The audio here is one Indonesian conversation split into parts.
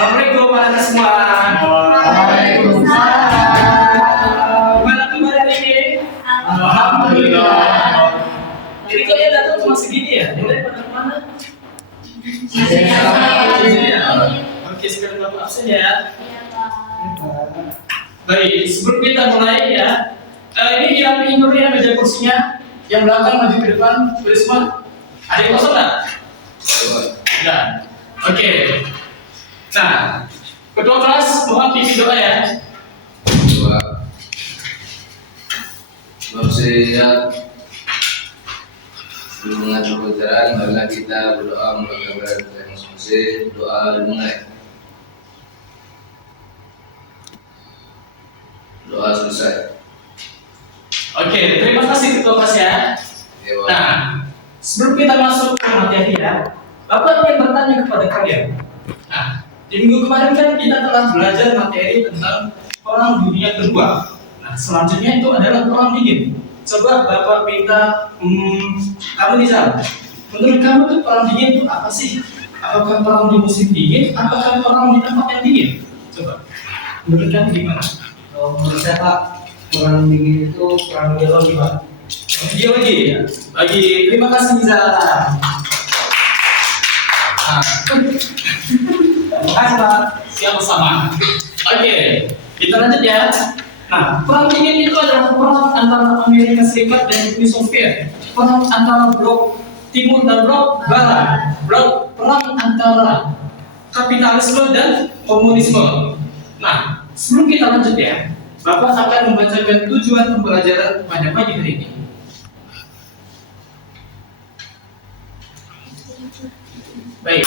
Assalamualaikum warahmatullahi semua. Waalaikumsalam. Gimana kabar hari ini? Alhamdulillah. Jadi kalian datang cuma segini ya? Yang lain pada kemana? Oke, sekarang bapak absen ya. Baik, sebelum kita mulai ya, ini dirapiin dulu ya meja kursinya. Yang belakang maju ke depan, boleh semua. Ada yang kosong nggak? Enggak. Oke. Nah, ketua kelas mohon pimpin doa ya. Doa. Bersiap sebelum mengatur pelajaran, marilah kita berdoa membaca kepada masing-masing. Doa dimulai. Doa selesai. Oke, terima kasih ketua kelas ya. Ya, Pak. Nah, sebelum kita masuk ke materi ya, Bapak ingin bertanya kepada kalian. Nah, di minggu kemarin kan kita telah belajar materi tentang perang dunia kedua. Nah, selanjutnya itu adalah perang dingin. Coba Bapak minta, kamu Nizam, menurut kamu tuh perang dingin itu apa sih? Apakah perang di musim dingin? Apakah perang di tempat yang dingin? Coba, menurut kamu gimana? Menurut saya Pak, perang dingin itu perang biologi Pak. Dia lagi ya. Lagi, terima kasih Nizam. Nah, Terima kasih Pak. siapa sama? Oke, kita lanjut ya. Nah, perang dingin itu adalah perang antara Amerika Serikat dan Uni Soviet. Perang antara blok timur dan blok barat. Perang antara kapitalisme dan komunisme. Nah, sebelum kita lanjut ya, Bapak akan membacakan tujuan pembelajaran pada pagi hari ini. Baik,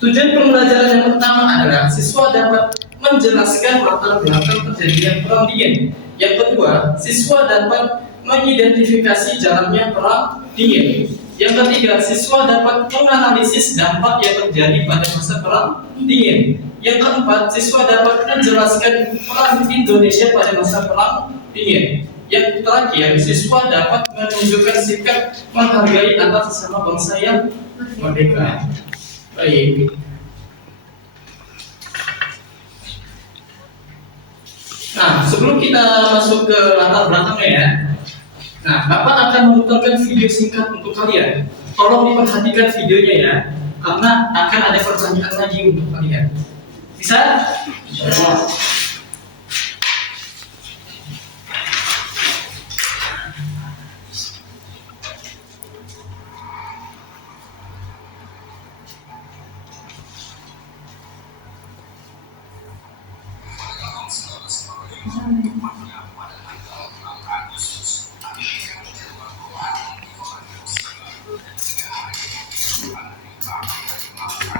tujuan pembelajaran yang pertama adalah siswa dapat menjelaskan latar belakang terjadinya perang dingin. Yang kedua, siswa dapat mengidentifikasi jalannya perang dingin. Yang ketiga, siswa dapat menganalisis dampak yang terjadi pada masa perang dingin. Yang keempat, siswa dapat menjelaskan peran Indonesia pada masa perang dingin. Yang terakhir, siswa dapat menunjukkan sikap menghargai antar sesama bangsa yang merdeka. Baik. Nah, sebelum kita masuk ke latar belakangnya ya, nah, Bapak akan memutarkan video singkat untuk kalian. Tolong diperhatikan videonya ya, karena akan ada pertanyaan lagi untuk kalian. Bisa?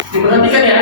Diperhatikan ya.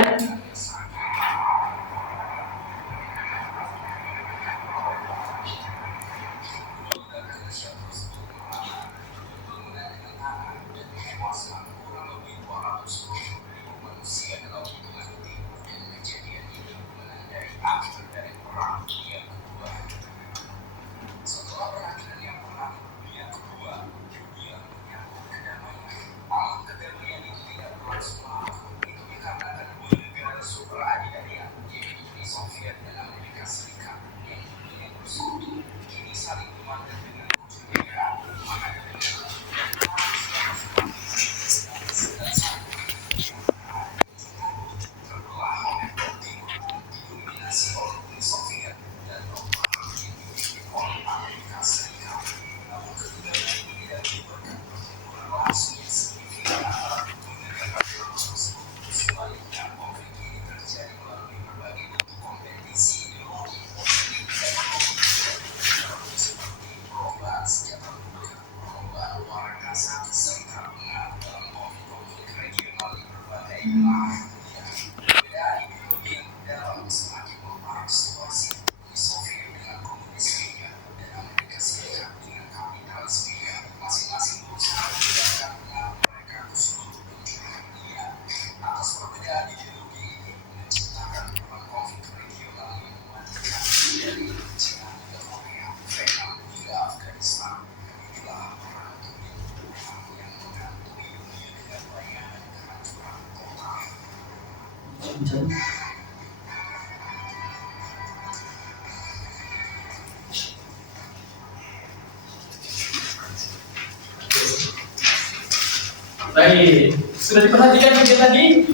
Baik, sudah diperhatikan video tadi?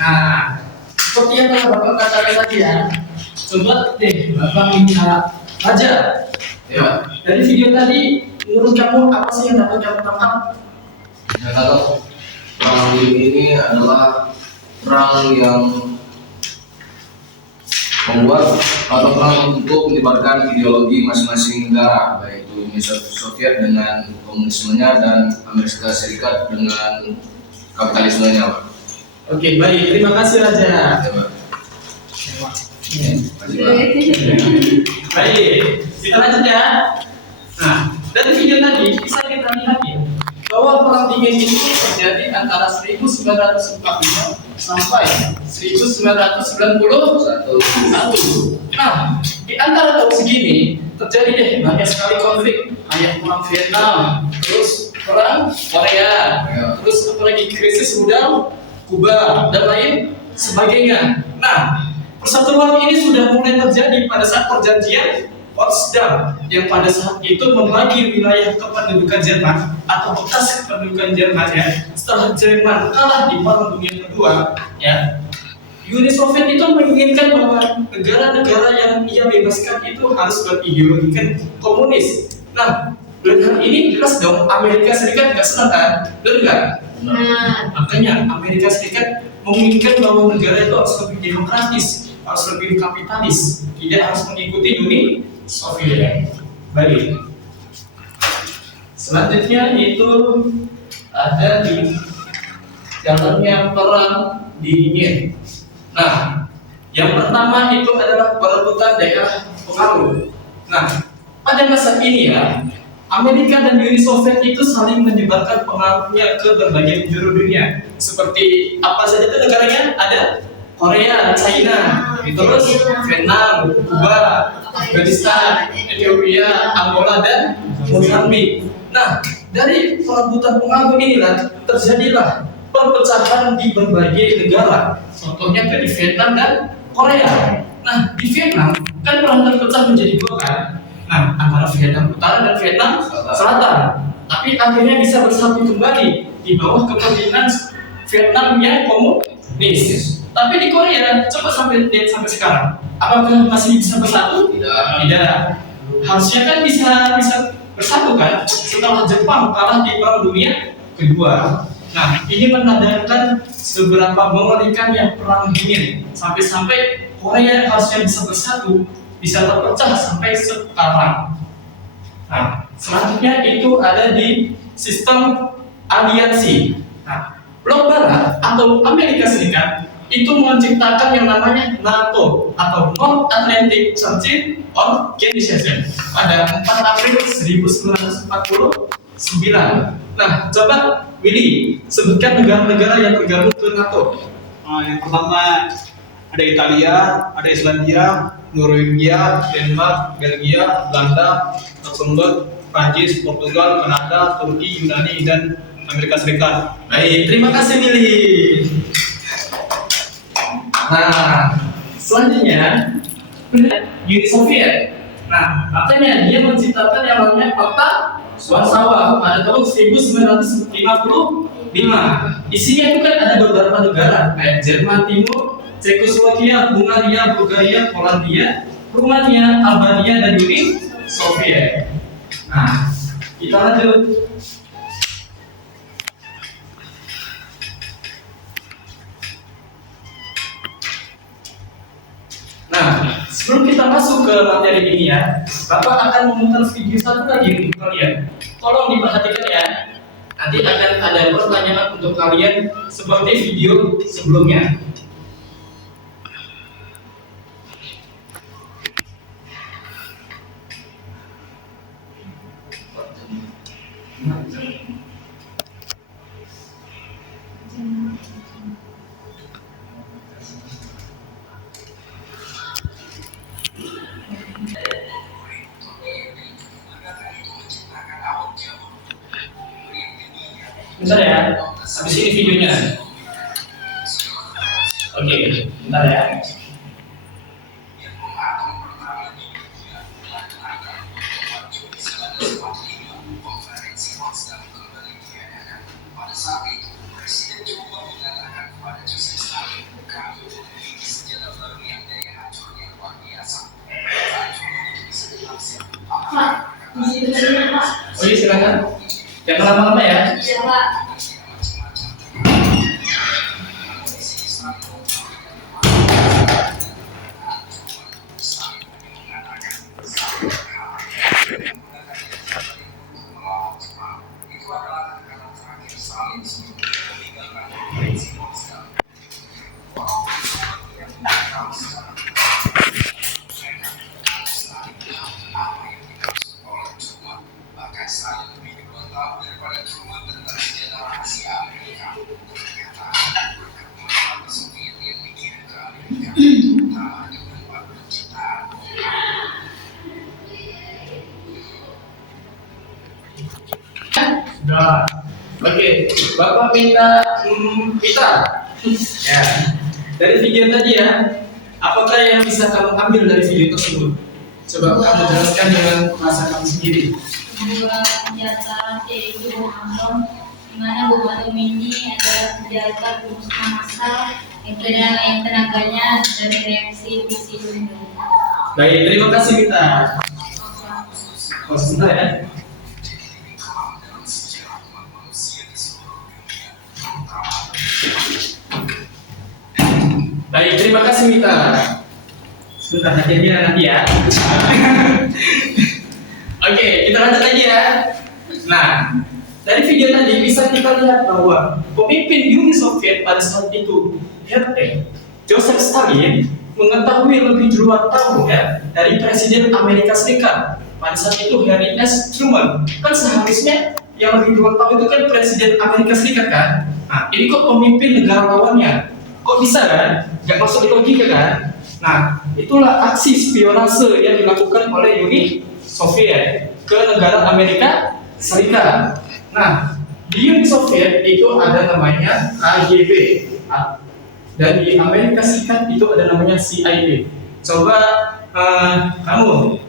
Nah, seperti yang telah Bapak katakan tadi ya, coba deh Bapak minta aja. Ya, dari video tadi, menurut kamu apa sih yang dapat kamu tangkap? Nah, kalau perang dunia ini adalah perang yang membuat atau perang untuk menyebarkan ideologi masing-masing negara, baik itu Uni Soviet dengan komunismenya dan Amerika Serikat dengan kapitalismenya, Pak. Oke, baik, terima kasih Raja. Ya, Pak. Terima kasih, Pak. Baik, kita lanjut ya. Nah, dari video tadi bisa kita lihat ya, bahwa perang dingin itu terjadi antara 1945 sampai 1991. Nah, di antara tahun segini terjadi deh banyak sekali konflik, kayak perang Vietnam, terus perang Korea, terus apalagi krisis rudal Kuba dan lain sebagainya. Nah, persatuan ini sudah mulai terjadi pada saat perjanjian Potsdam yang pada saat itu membagi wilayah kependudukan Jerman atau bekas kependudukan Jerman ya. Setelah Jerman kalah di Perang Dunia Kedua ya, Uni Soviet itu menginginkan bahwa negara-negara yang ia bebaskan itu harus berideologikan komunis. Nah, dengan hal ini jelas dong Amerika Serikat nggak senang kan? Benar nggak? Makanya Amerika Serikat menginginkan bahwa negara itu harus lebih demokratis, harus lebih kapitalis, tidak harus mengikuti Uni Soviet. Baik. Selanjutnya itu ada di jalannya perang dingin. Nah, yang pertama itu adalah perebutan daerah pengaruh. Nah, pada masa ini ya, Amerika dan Uni Soviet itu saling menyebarkan pengaruhnya ke berbagai penjuru dunia. Seperti apa saja itu negaranya? Ada Korea, China, terus Vietnam, Kuba, Afghanistan, Ethiopia, Angola, dan Mozambik. Nah, dari perebutan pengaruh inilah terjadilah perpecahan di berbagai negara. Contohnya di Vietnam dan Korea. Nah, di Vietnam kan pernah terpecah menjadi dua kan? Nah, antara Vietnam Utara dan Vietnam Selatan. Tapi akhirnya bisa bersatu kembali di bawah kepemimpinan Vietnam yang komunis. Tapi di Korea, coba sampai sekarang, apakah masih bisa bersatu? Tidak. Harusnya kan bisa bersatu kan? Setelah Jepang kalah di Perang Dunia Kedua. Nah, ini menandakan seberapa mengerikannya perang dingin. Sampai-sampai Korea harusnya bisa bersatu, bisa terpecah sampai sekarang. Nah, selanjutnya itu ada di sistem aliansi. Nah, Blok Barat atau Amerika Serikat itu menciptakan yang namanya NATO atau North Atlantic Treaty Organization pada 4 April 1949. Nah, coba Willy sebutkan negara-negara yang tergabung ke NATO. Yang pertama ada Italia, ada Islandia, Norwegia, Denmark, Belgia, Belanda, Luxembourg, Prancis, Portugal, Kanada, Turki, Yunani, dan Amerika Serikat. Baik, terima kasih Willy. Nah, selanjutnya Uni Soviet. Nah, makanya dia menciptakan yang namanya Fakta Warsawa pada tahun 1955. Isinya itu kan ada beberapa negara kayak Jerman Timur, Cekoslovakia, Hungaria, Bulgaria, Polandia, Rumania, Albania, dan Uni Soviet. Nah, kita lanjut. Nah, sebelum kita masuk ke materi ini ya, Bapak akan memutar video satu lagi untuk kalian. Tolong diperhatikan ya. Nanti akan ada pertanyaan untuk kalian seperti video sebelumnya. Bentar ya, habis ini videonya. Oke, bentar ya. Oke, silakan. Jangan lama-lama ya. Iya, Pak. Sudah. Oke, Bapak minta Pita. Ya. Dari video tadi ya, apakah yang bisa kamu ambil dari video tersebut? Coba kamu jelaskan dengan bahasa kamu sendiri. Dua senjata yaitu bom atom, di mana bom atom ini adalah senjata pemusnah massal yang tenaganya dari reaksi fisi sumber. Baik, terima kasih Pita. Oh, sebentar ya. Baik, terima kasih Mita. Sebentar akhirnya nanti ya. Oke, kita lanjut lagi ya. Nah, dari video tadi bisa kita lihat bahwa pemimpin Uni Soviet pada saat itu, Joseph Stalin, mengetahui lebih duluan tahu ya dari Presiden Amerika Serikat. Pada saat itu Harry S. Truman. Kan seharusnya yang lebih duluan tahu itu kan Presiden Amerika Serikat kan. Nah, ini kok pemimpin negara lawannya? Kok bisa kan? Gak masuk di logika kan? Nah, itulah aksi spionase yang dilakukan oleh Uni Soviet ke negara Amerika Serikat. Nah, di Uni Soviet itu ada namanya KGB, dan di Amerika Serikat itu ada namanya CIA. Coba kamu,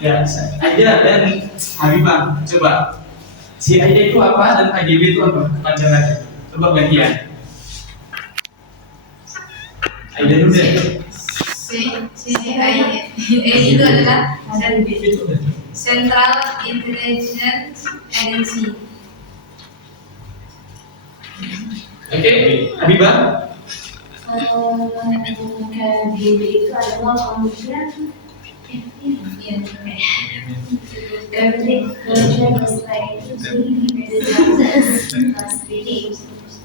ya, Aida dan Habibah, coba CIA itu apa dan KGB itu apa? Panjangannya. Coba gantian. Aida dulu deh. CIA itu adalah Central Intelligence Agency. Oke, Habibah. KGB itu adalah kemudian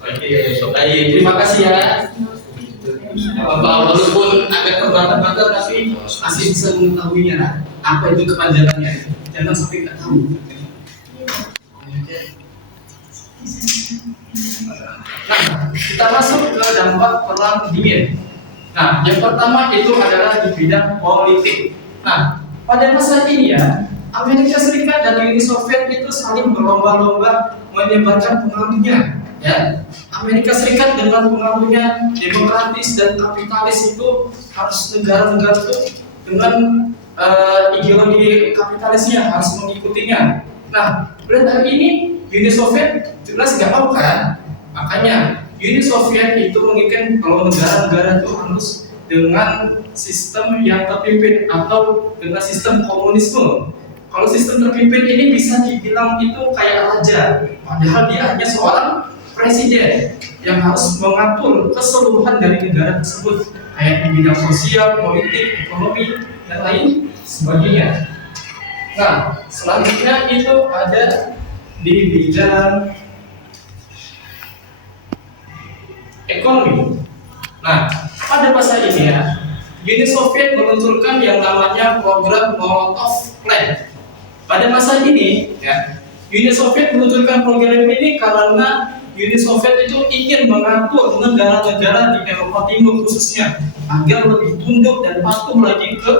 Oke, baik, terima kasih ya. Walaupun agak terbata-bata tapi masih bisa mengetahuinya lah. Apa itu kepanjangannya? Jangan sampai nggak tahu. Nah, kita masuk ke dampak perang dingin. Nah, yang pertama itu adalah di bidang politik. Nah, pada masa ini ya, Amerika Serikat dan Uni Soviet itu saling berlomba-lomba menyebarkan pengaruhnya. Ya, Amerika Serikat dengan pengaruhnya demokratis dan kapitalis itu harus negara-negara itu dengan ideologi kapitalisnya harus mengikutinya. Nah, pada hari ini Uni Soviet jelas nggak mau kan? Makanya Uni Soviet itu menginginkan kalau negara-negara itu harus dengan sistem yang terpimpin atau dengan sistem komunisme. Kalau sistem terpimpin ini bisa dibilang itu kayak raja, padahal dia hanya seorang presiden yang harus mengatur keseluruhan dari negara tersebut, kayak di bidang sosial, politik, ekonomi, dan lain sebagainya. Nah, selanjutnya itu ada di bidang ekonomi. Nah, pada masa ini ya, Uni Soviet meluncurkan yang namanya program Molotov Plan. Pada masa ini ya, Uni Soviet meluncurkan program ini karena Uni Soviet itu ingin mengatur negara-negara di Eropa Timur khususnya agar lebih tunduk dan patuh lagi ke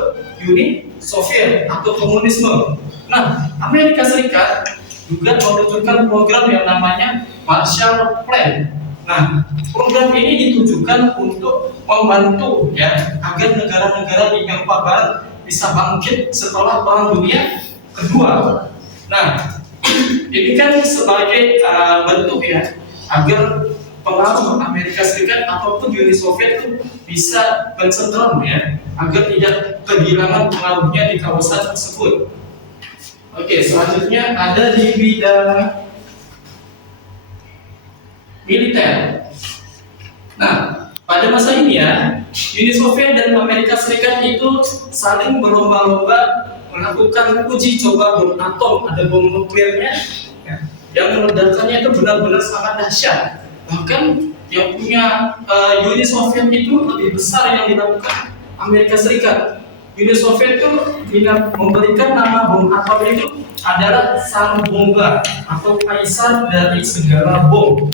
Uni Soviet atau komunisme. Nah, Amerika Serikat juga meluncurkan program yang namanya Marshall Plan. Nah, program ini ditujukan untuk membantu ya agar negara-negara di Eropa Barat bisa bangkit setelah Perang Dunia Kedua. Nah, ini kan sebagai bentuk ya agar pengaruh Amerika Serikat ataupun Uni Soviet itu bisa konsentrat ya agar tidak kehilangan pengaruhnya di kawasan tersebut. Oke, selanjutnya ada di bidang militer. Nah, pada masa ini ya, Uni Soviet dan Amerika Serikat itu saling berlomba-lomba melakukan uji coba bom atom, ada bom nuklirnya, ya, yang meledakannya itu benar-benar sangat dahsyat. Bahkan yang punya Uni Soviet itu lebih besar yang dilakukan Amerika Serikat. Uni Soviet itu memberikan nama bom atom itu adalah sang bomba atau kaisar dari segala bom.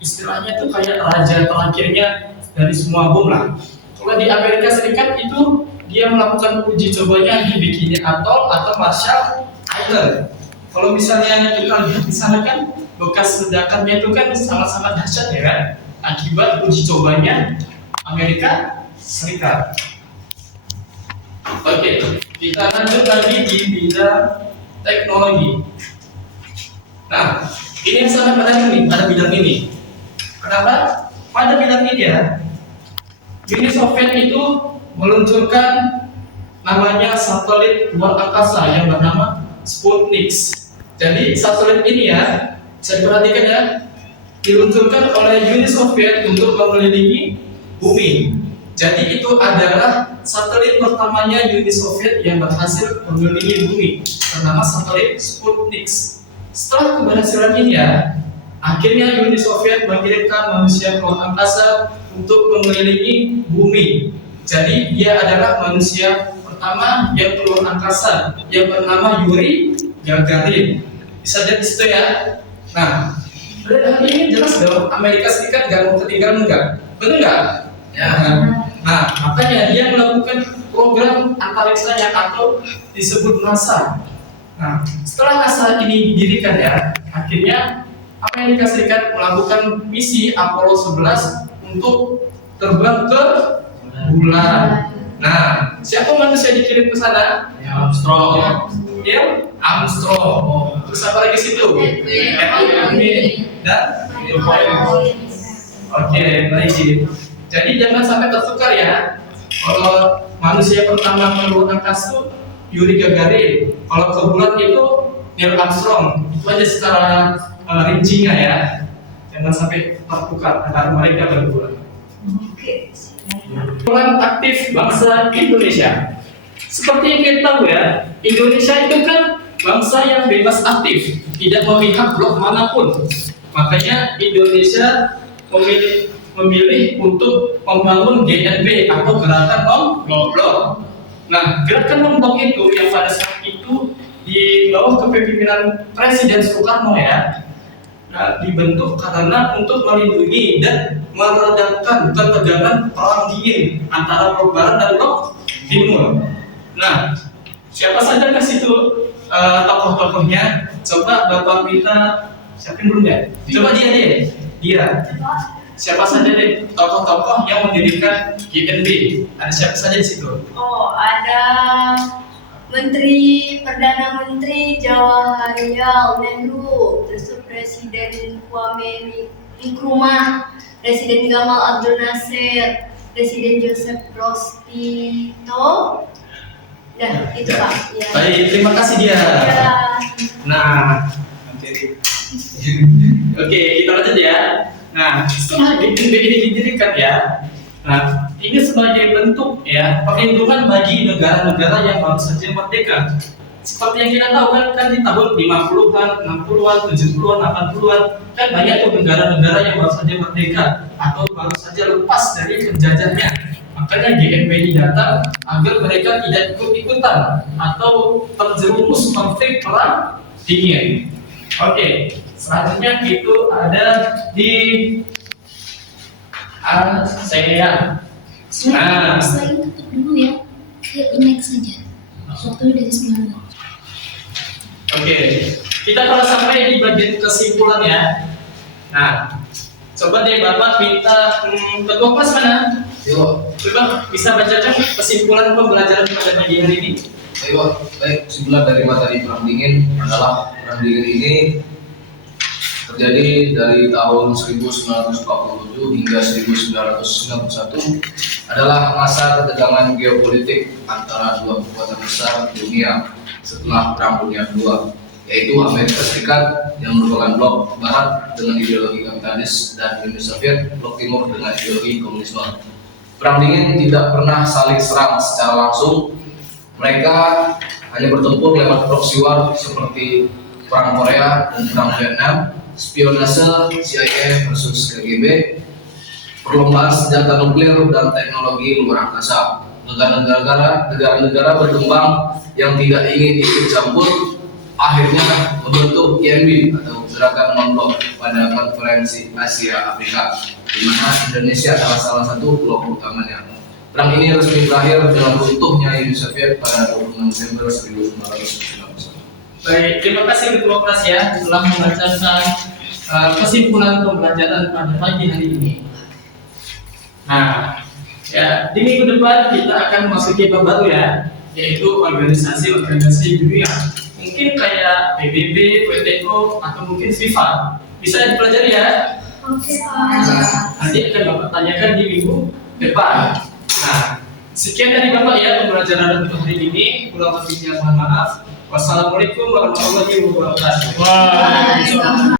Istilahnya itu kayak raja terakhirnya dari semua bom lah. Kalau di Amerika Serikat itu dia melakukan uji cobanya di Bikini Atoll atau Marshall Island. Kalau misalnya kita lihat di sana kan bekas ledakannya itu kan sangat-sangat dahsyat ya kan, akibat uji cobanya Amerika Serikat. Oke, kita lanjut lagi di bidang teknologi. Nah, ini yang sangat menarik nih pada bidang ini. Kenapa? Pada bidang ini ya, Uni Soviet itu meluncurkan namanya satelit luar angkasa yang bernama Sputnik. Jadi satelit ini ya, saya perhatikan ya, diluncurkan oleh Uni Soviet untuk mengelilingi bumi. Jadi itu adalah satelit pertamanya Uni Soviet yang berhasil mengelilingi bumi, bernama satelit Sputnik. Setelah keberhasilan ini ya, akhirnya Uni Soviet mengirimkan manusia ke luar angkasa untuk mengelilingi bumi. Jadi dia adalah manusia pertama yang keluar angkasa yang bernama Yuri Gagarin. Bisa lihat di situ ya. Nah, dari ini jelas dong Amerika Serikat gak mau ketinggalan enggak? Benar enggak? Ya. Nah, makanya dia melakukan program antariksanya atau disebut NASA. Nah, setelah NASA ini didirikan ya, akhirnya Amerika Serikat melakukan misi Apollo 11 untuk terbang ke bulan. Nah, siapa manusia dikirim ke sana? Armstrong. Neil Armstrong. Terus apa lagi situ? Edwin dan Oke, baik. Jadi jangan sampai tertukar ya. Kalau manusia pertama ke luar angkasa itu Yuri Gagarin. Kalau ke bulan itu Neil Armstrong. Itu aja secara rincinya ya. Jangan sampai tertukar antara mereka berdua. Peran aktif bangsa Indonesia. Seperti yang kita tahu ya, Indonesia itu kan bangsa yang bebas aktif, tidak memihak blok manapun. Makanya Indonesia memilih untuk membangun GNB atau gerakan non-blok. Nah, gerakan non-blok itu yang pada saat itu di bawah kepemimpinan Presiden Soekarno ya, dibentuk karena untuk melindungi dan meredakan ketegangan perang dingin antara blok barat dan blok timur. Nah, siapa saja ke situ tokoh-tokohnya? Coba Bapak minta siapa yang belum ya? Coba dia. Siapa saja deh tokoh-tokoh yang mendirikan GNB? Ada siapa saja di situ? Oh, ada Perdana Menteri Jawaharlal Nehru, terus Presiden Kwame Nkrumah, Presiden Gamal Abdel Nasser, Presiden Joseph Broz Tito. Dah, itu Pak. Ya. Baik, terima kasih dia. Ya. Nah, oke, kita lanjut ya. Nah, setelah GNB ini didirikan ya, nah ini sebagai bentuk ya perlindungan bagi negara-negara yang baru saja merdeka. Seperti yang kita tahu kan di tahun 50-an, 60-an, 70-an, 80-an kan banyak tuh negara-negara yang baru saja merdeka atau baru saja lepas dari penjajahnya. Makanya GNB ini datang agar mereka tidak ikut-ikutan atau terjerumus konflik perang dingin. Oke, selanjutnya itu ada di ASEAN. Selain tutup dulu ya, next saja. Suatu dari sebelumnya. Oke, kita kalau sampai di bagian kesimpulan ya. Nah, coba deh Bapak minta ketua kelas mana? Ayo, Coba bisa bacakan kesimpulan pembelajaran pada pagi hari ini. baik. Kesimpulan dari materi perang dingin adalah perang dingin ini terjadi dari tahun 1947 hingga 1991 adalah masa ketegangan geopolitik antara dua kekuatan besar dunia setelah Perang Dunia II, yaitu Amerika Serikat yang merupakan blok Barat dengan ideologi kapitalis dan Uni Soviet blok Timur dengan ideologi komunisme. Perang dingin tidak pernah saling serang secara langsung. Mereka hanya bertempur lewat proxy war seperti Perang Korea dan Perang Vietnam, spionase CIA versus KGB, perlombaan senjata nuklir dan teknologi luar angkasa. Negara-negara berkembang yang tidak ingin ikut campur akhirnya membentuk INB atau Gerakan Non-Blok pada Konferensi Asia Afrika, di mana Indonesia adalah salah satu blok utamanya. Perang ini resmi berakhir dengan runtuhnya Uni Soviet pada 26 Desember 1991. Baik, terima kasih Ketua Kelas ya telah membacakan kesimpulan pembelajaran pada pagi hari ini. Nah, ya di minggu depan kita akan memasuki bab baru ya, yaitu organisasi dunia. Mungkin kayak PBB, WTO, atau mungkin FIFA. Bisa dipelajari ya. Oke, Pak. Nanti akan Bapak tanyakan di minggu depan. Nah, sekian dari Bapak ya pembelajaran untuk hari ini. Kurang lebihnya mohon maaf. Wassalamualaikum warahmatullahi wabarakatuh. Waalaikumsalam.